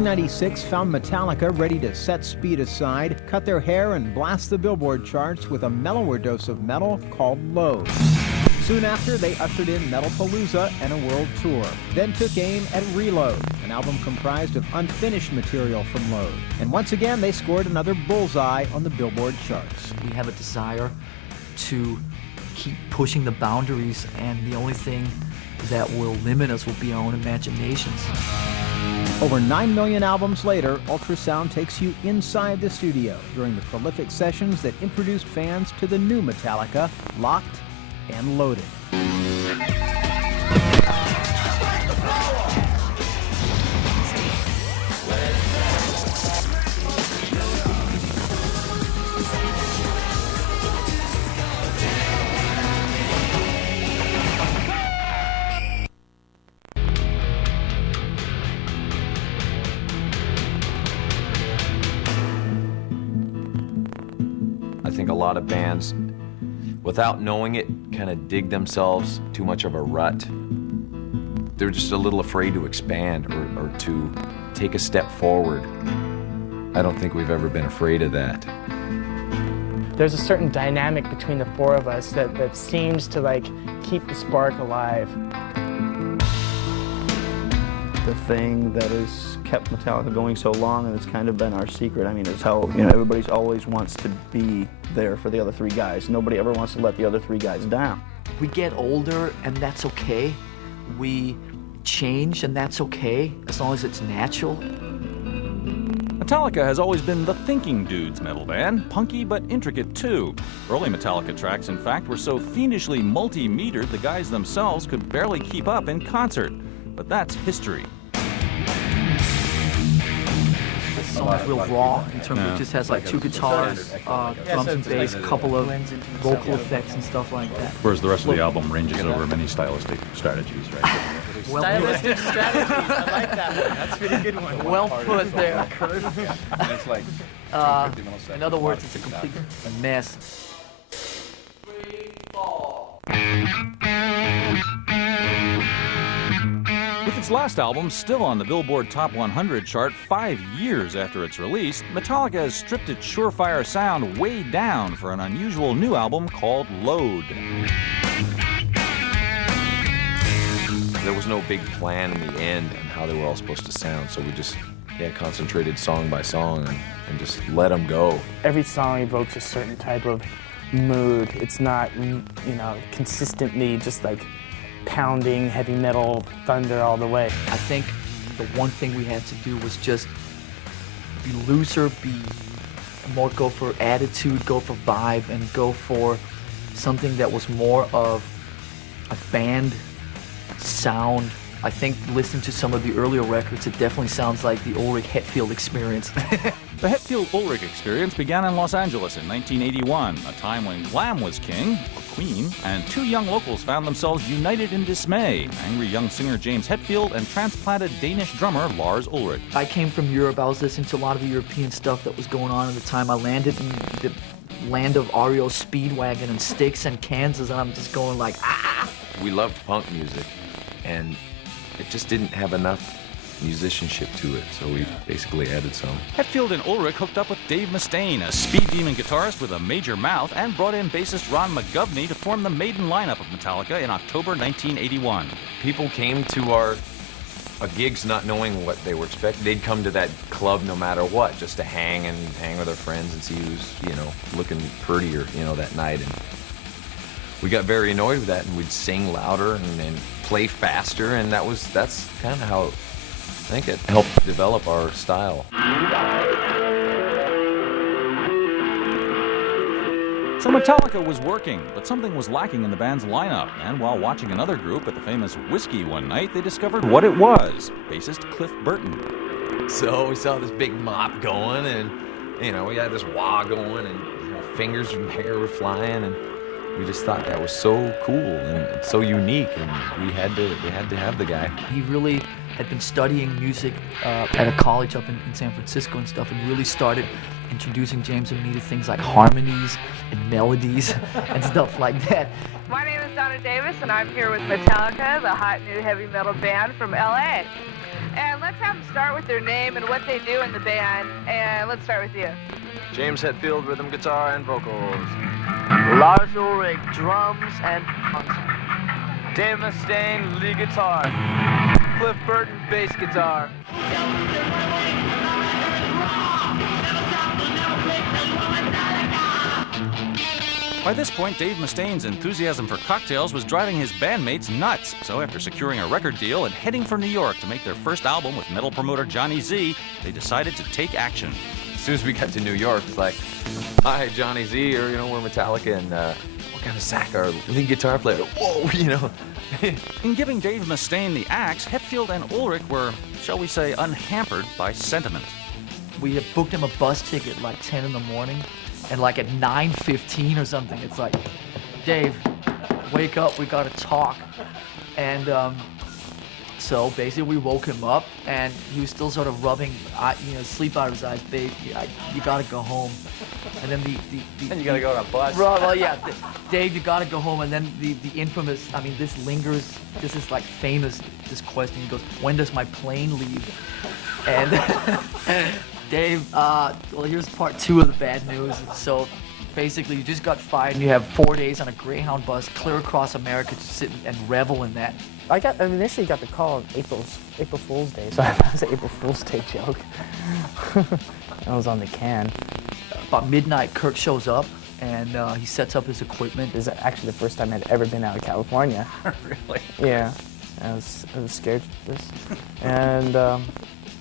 1996 found Metallica ready to set speed aside, cut their hair, and blast the Billboard charts with a mellower dose of metal called Load. Soon after, they ushered in Metalpalooza and a world tour, then took aim at Reload, an album comprised of unfinished material from Load. And once again, they scored another bullseye on the Billboard charts. We have a desire to keep pushing the boundaries, and the only thing that will limit us will be our own imaginations. Over 9 million albums later, Ultrasound takes you inside the studio during the prolific sessions that introduced fans to the new Metallica, Locked and Loaded. I think a lot of bands, without knowing it, kind of dig themselves too much of a rut. They're just a little afraid to expand or to take a step forward. I don't think we've ever been afraid of that. There's a certain dynamic between the four of us that seems to keep the spark alive. The thing that has kept Metallica going so long, and it's kind of been our secret, is how everybody's always wants to be there for the other three guys. Nobody ever wants to let the other three guys down. We get older, and that's okay. We change, and that's okay, as long as it's natural. Metallica has always been the thinking dudes metal band, punky but intricate too. Early Metallica tracks, in fact, were so fiendishly multi-metered the guys themselves could barely keep up in concert. But that's history. This song's real raw in terms of it just has two guitars, drums and bass, a couple of vocal effects and stuff like that. Whereas the rest of the album ranges over many stylistic strategies, right? Stylistic strategies, I like that one. That's a pretty good one. Well put there, Kurt. In other words, it's a complete mess. With its last album still on the Billboard Top 100 chart 5 years after its release, Metallica has stripped its surefire sound way down for an unusual new album called Load. There was no big plan in the end on how they were all supposed to sound, so we just concentrated song by song and just let them go. Every song evokes a certain type of mood. It's not, consistently just pounding heavy metal thunder all the way. I think the one thing we had to do was just be looser, be more go for attitude, go for vibe, and go for something that was more of a band sound. I think listening to some of the earlier records, it definitely sounds like the Ulrich Hetfield experience. The Hetfield-Ulrich experience began in Los Angeles in 1981, a time when glam was king, or queen, and two young locals found themselves united in dismay, angry young singer James Hetfield and transplanted Danish drummer Lars Ulrich. I came from Europe. I was listening to a lot of the European stuff that was going on at the time. I landed in the land of REO Speedwagon and Styx and Kansas, and I'm just going ah! We loved punk music, and it just didn't have enough musicianship to it, so we basically added some. Hetfield and Ulrich hooked up with Dave Mustaine, a speed demon guitarist with a major mouth, and brought in bassist Ron McGovney to form the maiden lineup of Metallica in October 1981. People came to our gigs not knowing what they were expecting. They'd come to that club no matter what, just to hang with their friends and see who's, looking prettier, that night. And we got very annoyed with that, and we'd sing louder and play faster, and that's kind of how I think it helped develop our style. So Metallica was working, but something was lacking in the band's lineup, and while watching another group at the famous Whiskey one night, they discovered what it was: bassist Cliff Burton. So we saw this big mop going, and we had this wah going, and fingers and hair were flying, and we just thought that was so cool and so unique, and we had to have the guy. He really had been studying music at a college up in San Francisco and stuff, and really started introducing James and me to things like harmonies and melodies and stuff like that. My name is Donna Davis, and I'm here with Metallica, the hot new heavy metal band from LA. And let's have them start with their name and what they do in the band. And let's start with you. James Hetfield, rhythm guitar and vocals. Lars Ulrich, drums and drums. Dave Mustaine, lead guitar. Cliff Burton, bass guitar. By this point, Dave Mustaine's enthusiasm for cocktails was driving his bandmates nuts. So after securing a record deal and heading for New York to make their first album with metal promoter Johnny Z, they decided to take action. As soon as we got to New York, it's like, hi, Johnny Z, or, we're Metallica, and what kind of sack our lead guitar player? Whoa, In giving Dave Mustaine the axe, Hetfield and Ulrich were, shall we say, unhampered by sentiment. We had booked him a bus ticket like 10 in the morning, and like at 9:15 or something, it's like, Dave, wake up, we gotta talk. And so basically we woke him up, and he was still sort of rubbing sleep out of his eyes. Babe, you gotta go home. And then And you gotta go on a bus. Well, yeah, Dave, you gotta go home. And then the infamous, this lingers, this is like famous, this question. He goes, when does my plane leave? And Dave, well, here's part 2 of the bad news. So basically, you just got fired, and you have 4 days on a Greyhound bus clear across America to sit and revel in that. I initially got the call on April Fool's Day, so that was an April Fool's Day joke. I was on the can. About midnight, Kirk shows up, and he sets up his equipment. This is actually the first time I'd ever been out of California. Really? Yeah, I was scared of this. And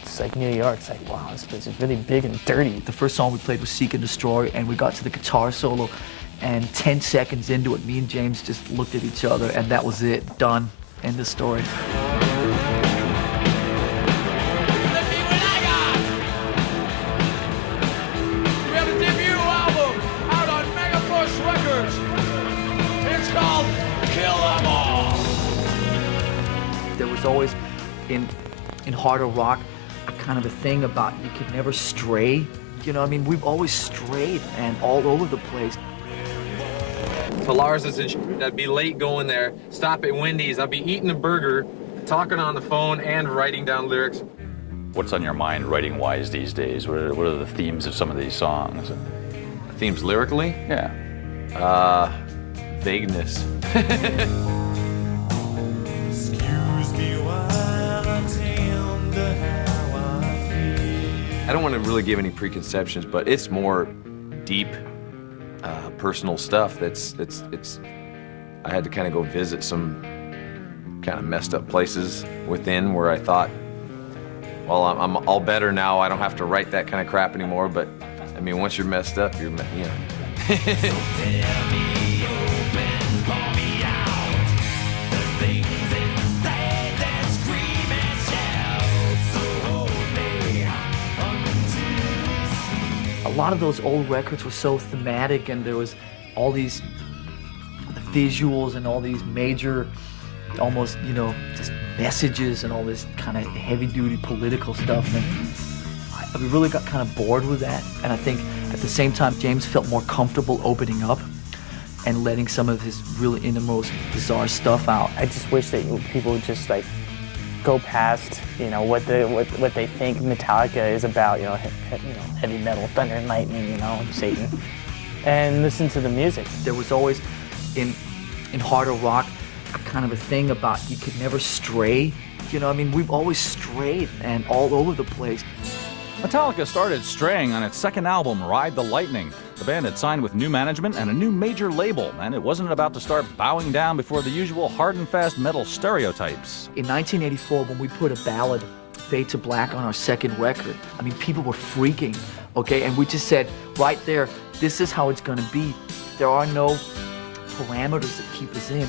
it's like New York. It's like, wow, this place is really big and dirty. The first song we played was Seek and Destroy, and we got to the guitar solo, and 10 seconds into it, me and James just looked at each other, and that was it. Done. End of story. There was always, in harder rock, a kind of a thing about you could never stray. We've always strayed and all over the place. So Lars is I'd be late going there, stop at Wendy's, I'd be eating a burger, talking on the phone, and writing down lyrics. What's on your mind writing-wise these days? What are the themes of some of these songs? Themes lyrically? Yeah. Vagueness. I don't want to really give any preconceptions, but it's more deep, personal stuff. It's. I had to kind of go visit some kind of messed up places within where I thought, well, I'm all better now. I don't have to write that kind of crap anymore. But once you're messed up, you're. A lot of those old records were so thematic, and there was all these visuals and all these major, almost, just messages and all this kind of heavy-duty political stuff. And we really got kind of bored with that. And I think at the same time, James felt more comfortable opening up and letting some of his really innermost bizarre stuff out. I just wish that people would just go past, what they think Metallica is about, heavy metal, thunder and lightning, Satan, and listen to the music. There was always, in harder rock, a kind of a thing about you could never stray. We've always strayed and all over the place. Metallica started straying on its second album, Ride the Lightning. The band had signed with new management and a new major label, and it wasn't about to start bowing down before the usual hard and fast metal stereotypes. In 1984, when we put a ballad, Fade to Black, on our second record, people were freaking, okay? And we just said, right there, this is how it's gonna be. There are no parameters that keep us in.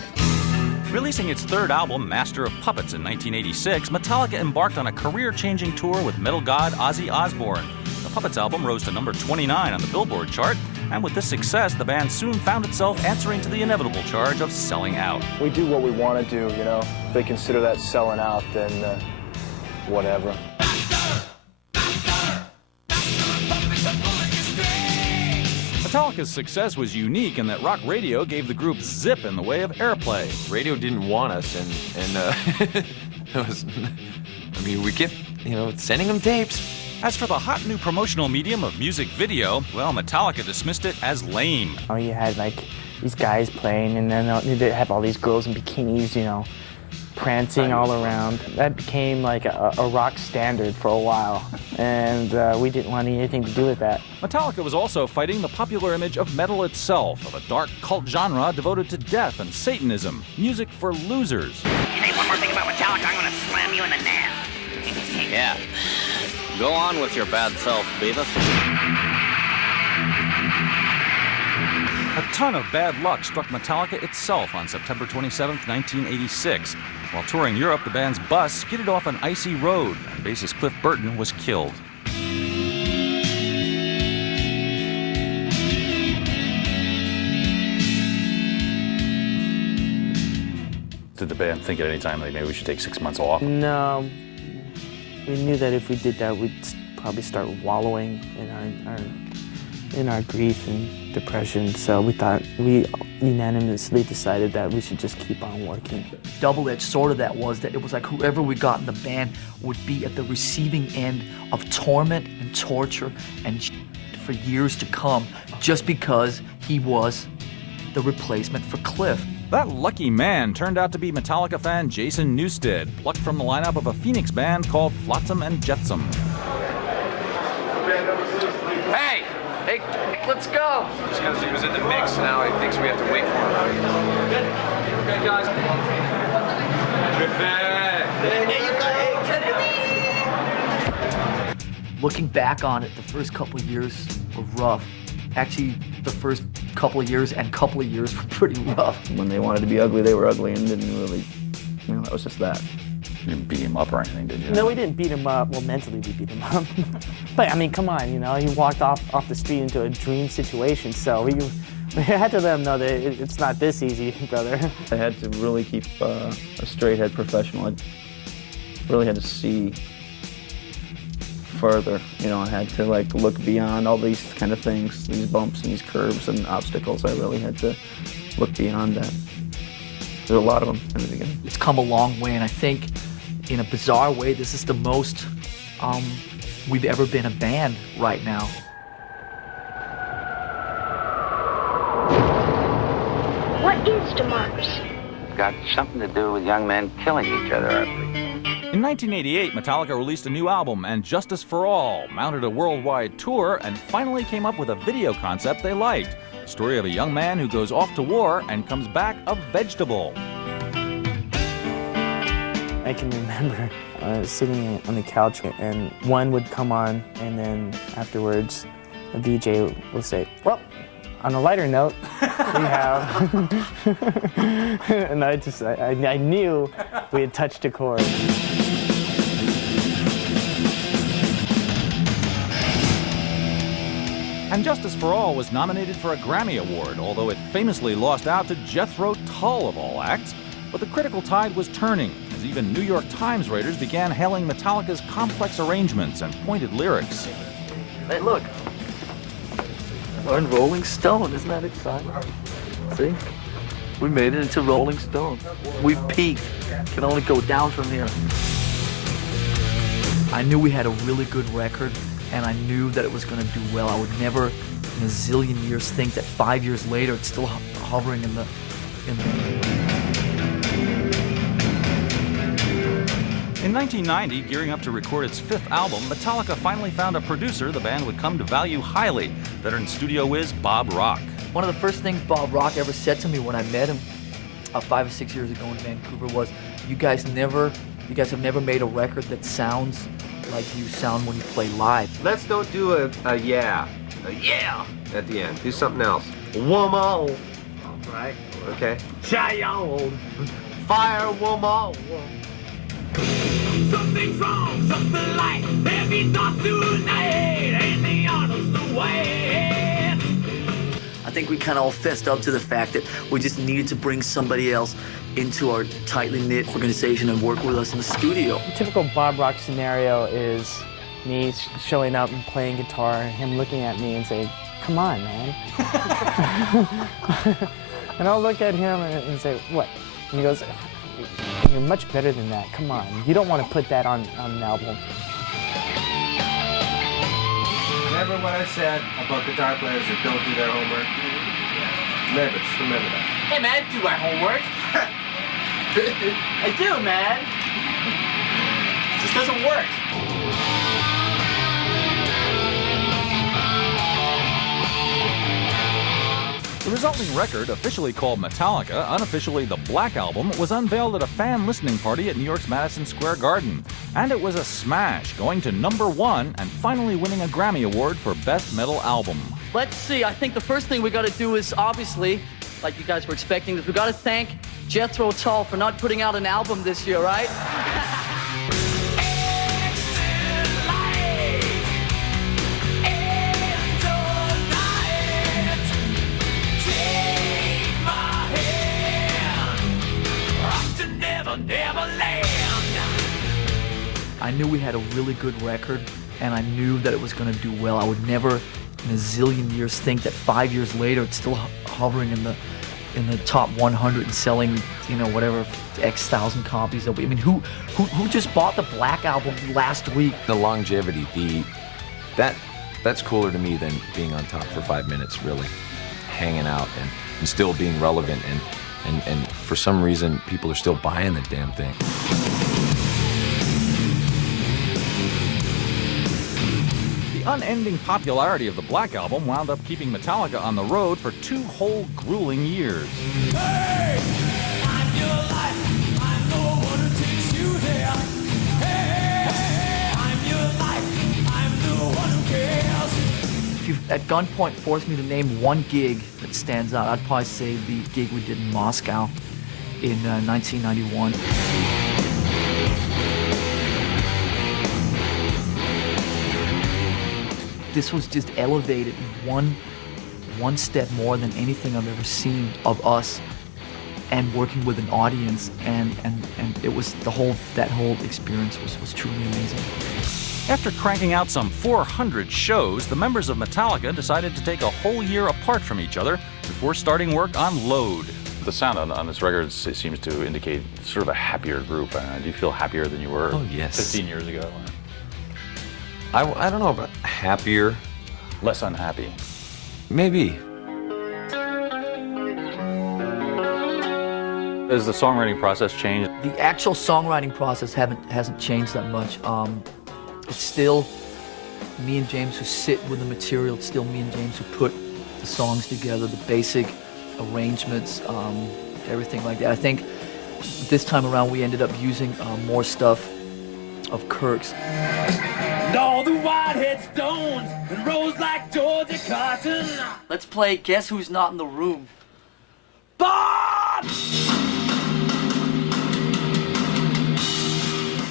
Releasing its third album, Master of Puppets, in 1986, Metallica embarked on a career-changing tour with metal god Ozzy Osbourne. The Puppets album rose to number 29 on the Billboard chart, and with this success, the band soon found itself answering to the inevitable charge of selling out. We do what we want to do, If they consider that selling out, then whatever. Metallica's success was unique in that rock radio gave the group zip in the way of airplay. Radio didn't want us, and It was, I mean, we kept, sending them tapes. As for the hot new promotional medium of music video, well, Metallica dismissed it as lame. Oh, you had like these guys playing, and then they have all these girls in bikinis, prancing all around. That became like a rock standard for a while, and we didn't want anything to do with that. Metallica was also fighting the popular image of metal itself, of a dark cult genre devoted to death and Satanism, music for losers. You say one more thing about Metallica, I'm gonna slam you in the nads. Yeah. Go on with your bad self, Beavis. A ton of bad luck struck Metallica itself on September 27, 1986. While touring Europe, the band's bus skidded off an icy road, and bassist Cliff Burton was killed. Did the band think at any time like maybe we should take 6 months off? No. We knew that if we did that, we'd probably start wallowing in our grief and depression. So we unanimously decided that we should just keep on working. Double-edged sword of that was that it was like whoever we got in the band would be at the receiving end of torment and torture and for years to come, just because he was the replacement for Cliff. That lucky man turned out to be Metallica fan Jason Newsted, plucked from the lineup of a Phoenix band called Flotsam and Jetsam. Hey, let's go. Just because he was in the mix, now he thinks we have to wait for him. Okay, guys. Looking back on it, the first couple of years were rough. Actually, the first couple of years were pretty rough. When they wanted to be ugly, they were ugly and didn't really, that was just that. You didn't beat him up or anything, did you? No, we didn't beat him up. Well, mentally we beat him up. But I mean, come on, he walked off the street into a dream situation, so we had to let him know that it's not this easy, brother. I had to really keep a straight head professional. I really had to see further, I had to look beyond all these kind of things, these bumps and these curves and obstacles. I really had to look beyond that. There's a lot of them in the beginning. It's come a long way, and I think in a bizarre way, this is the most we've ever been a band right now. What is democracy? It's got something to do with young men killing each other, I believe. In 1988, Metallica released a new album, and Justice for All, mounted a worldwide tour, and finally came up with a video concept they liked. The story of a young man who goes off to war and comes back a vegetable. I can remember sitting on the couch, and one would come on, and then afterwards, the DJ will say, well, on a lighter note, we have... and I knew we had touched a chord. And Justice for All was nominated for a Grammy Award, although it famously lost out to Jethro Tull of all acts. But the critical tide was turning, as even New York Times writers began hailing Metallica's complex arrangements and pointed lyrics. Hey, look. We're in Rolling Stone, isn't that exciting? See? We made it into Rolling Stone. We've peaked. Can only go down from here. I knew we had a really good record, and I knew that it was going to do well. I would never in a zillion years think that 5 years later it's still hovering in the... In 1990, gearing up to record its fifth album, Metallica finally found a producer the band would come to value highly, veteran studio whiz Bob Rock. One of the first things Bob Rock ever said to me when I met him 5 or 6 years ago in Vancouver was, you guys have never made a record that sounds like you sound when you play live. Let's don't do a yeah at the end. Do something else. Woman. Right? Okay. Child. Fire woman. Something's wrong, something like heavy not tonight, and the honors the way. I think we kind of all fessed up to the fact that we just needed to bring somebody else into our tightly knit organization and work with us in the studio. The typical Bob Rock scenario is me showing up and playing guitar, and him looking at me and saying, come on, man. And I'll look at him and say, what? And he goes, you're much better than that. Come on, you don't want to put that on an album. Remember what I said about guitar players that don't do their homework? Remember, just remember that. Hey man, I do my homework. I do, man. It just doesn't work. The resulting record, officially called Metallica, unofficially the Black Album, was unveiled at a fan listening party at New York's Madison Square Garden. And it was a smash, going to #1 and finally winning a Grammy Award for Best Metal Album. Let's see, I think the first thing we got to do is, obviously, like you guys were expecting, is we got to thank Jethro Tull for not putting out an album this year, right? I knew we had a really good record, and I knew that it was going to do well. I would never in a zillion years think that 5 years later it's still hovering in the top 100 and selling, you know, whatever X thousand copies. I mean, who just bought the Black Album last week? The longevity, that's cooler to me than being on top for 5 minutes, really hanging out and still being relevant, and for some reason people are still buying the damn thing. The unending popularity of the Black Album wound up keeping Metallica on the road for 2 whole grueling years. Hey, I'm your life. I'm the one who takes you there. Hey, I'm your life. I'm the one who cares. If you at gunpoint forced me to name one gig that stands out, I'd probably say the gig we did in Moscow in 1991. This was just elevated one step more than anything I've ever seen of us, and working with an audience, and it was that whole experience was truly amazing. After cranking out some 400 shows, the members of Metallica decided to take a whole year apart from each other before starting work on Load. The sound on this record seems to indicate sort of a happier group. Do you feel happier than you were 15 years ago? I don't know about happier. Less unhappy. Maybe. Has the songwriting process changed? The actual songwriting process hasn't changed that much. It's still me and James who sit with the material. It's still me and James who put the songs together, the basic arrangements, everything like that. I think this time around we ended up using more stuff of Kirk's. And all the white-head stones and rose like Georgia cotton. Let's play Guess Who's Not in the Room. Bob!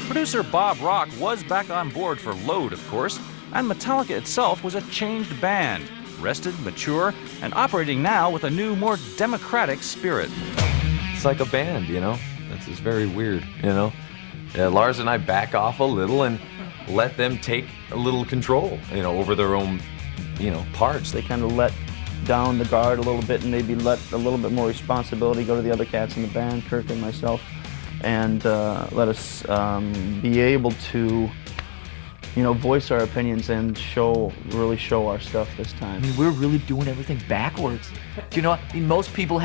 Producer Bob Rock was back on board for Load, of course, and Metallica itself was a changed band, rested, mature, and operating now with a new, more democratic spirit. It's like a band, you know? It's very weird, you know? Lars and I back off a little and let them take a little control, you know, over their own, you know, parts. They kind of let down the guard a little bit and maybe let a little bit more responsibility go to the other cats in the band, Kirk and myself, and let us be able to, you know, voice our opinions and really show our stuff this time. I mean, we're really doing everything backwards. Do you know what? I mean, most people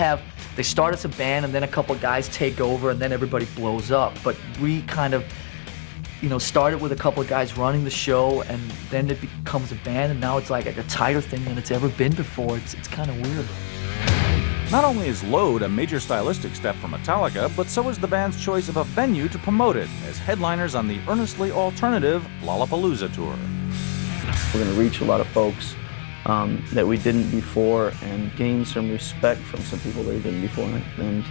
they start as a band and then a couple guys take over and then everybody blows up. But we kind of, you know, started with a couple of guys running the show, and then it becomes a band, and now it's like a tighter thing than it's ever been before. It's kind of weird. Not only is Load a major stylistic step for Metallica, but so is the band's choice of a venue to promote it as headliners on the earnestly alternative Lollapalooza tour. We're going to reach a lot of folks that we didn't before and gain some respect from some people that we didn't before. And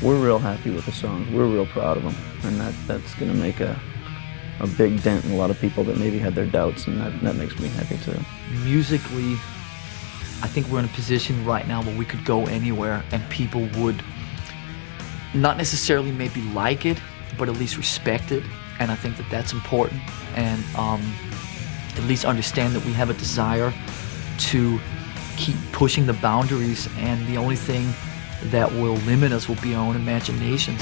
we're real happy with the songs. We're real proud of them. And that's going to make a big dent in a lot of people that maybe had their doubts, and that makes me happy too. Musically, I think we're in a position right now where we could go anywhere and people would not necessarily maybe like it, but at least respect it. And I think that that's important, and at least understand that we have a desire to keep pushing the boundaries, and the only thing that will limit us will be our own imaginations.